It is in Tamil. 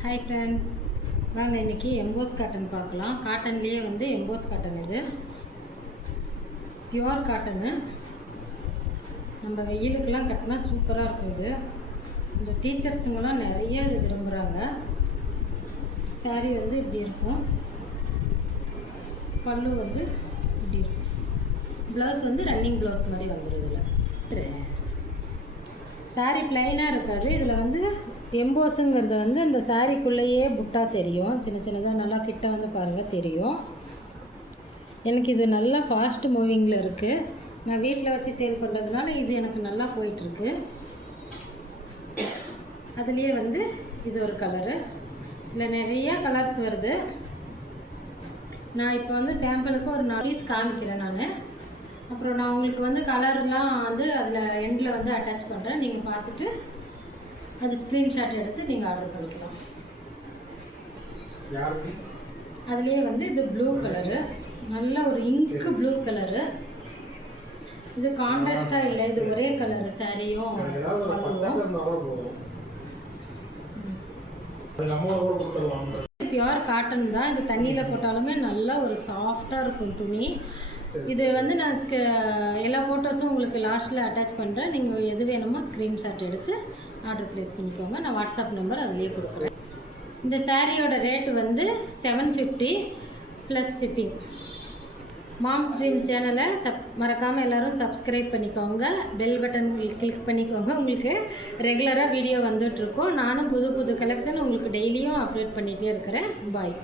ஹாய் ஃப்ரெண்ட்ஸ், வாங்க இன்றைக்கி எம்போஸ் காட்டன் பார்க்கலாம். காட்டன்லேயே வந்து எம்போஸ் காட்டன் இது பியூர் காட்டனு. நம்ம வெயிலுக்கெல்லாம் கட்டினா சூப்பராக இருக்கும். இது இந்த டீச்சர்ஸுங்கெல்லாம் நிறைய இது விரும்புகிறாங்க. சாரீ வந்து இப்படி இருக்கும், பல்லு வந்து இப்படி இருக்கும், ப்ளவுஸ் வந்து ரன்னிங் ப்ளவுஸ் மாதிரி வந்துடும். இதில் சாரீ ப்ளைனாக இருக்காது. இதில் வந்து எம்போஸுங்கிறது வந்து அந்த சாரீக்குள்ளேயே புட்டா தெரியும், சின்ன சின்னதாக. நல்லா கிட்ட வந்து பாருங்கள் தெரியும். எனக்கு இது நல்லா ஃபாஸ்ட் மூவிங்கில் இருக்குது. நான் வீட்டில் வச்சு சேல் பண்ணுறதுனால இது எனக்கு நல்லா போயிட்டுருக்கு. அதுலேயே வந்து இது ஒரு கலரு, இதில் நிறையா கலர்ஸ் வருது. நான் இப்போ வந்து சாம்பிளுக்கு ஒரு 4 பீஸ் காமிக்கிறேன் நான். அப்புறம் நான் உங்களுக்கு வந்து கலர்லாம் வந்து அதில் எண்டில் வந்து அட்டாச் பண்ணுறேன். நீங்கள் பார்த்துட்டு அது ஸ்க்ரீன்ஷாட் எடுத்து நீங்கள் ஆர்டர் பண்ணிக்கலாம். அதுலேயே வந்து இது ப்ளூ கலரு, நல்ல ஒரு இங்கு ப்ளூ கலரு. இது கான்ட்ராஸ்டாக இல்லை, இது ஒரே கலரு சாரியும். பியூர் காட்டன் தான். இது தண்ணியில் போட்டாலுமே நல்லா ஒரு சாஃப்டாக இருக்கும் துணி. இது வந்து நான் எல்லா ஃபோட்டோஸும் உங்களுக்கு லாஸ்ட்டில் அட்டாச் பண்ணுறேன். நீங்கள் எது வேணுமோ ஸ்க்ரீன்ஷாட் எடுத்து ஆர்டர் ப்ளேஸ் பண்ணிக்கோங்க. நான் வாட்ஸ்அப் நம்பர் அதிலே கொடுக்குறேன். இந்த சாரியோட ரேட்டு வந்து 750 ப்ளஸ் ஷிப்பிங். மாம்ஸ் ட்ரீம் சேனலை மறக்காமல் எல்லோரும் சப்ஸ்கிரைப் பண்ணிக்கோங்க. பெல் பட்டன் கிளிக் பண்ணிக்கோங்க. உங்களுக்கு ரெகுலராக வீடியோ வந்துட்டுருக்கோம். நானும் புது புது கலெக்ஷன் உங்களுக்கு டெய்லியும் அப்டேட் பண்ணிகிட்டே இருக்கிறேன். பாய்.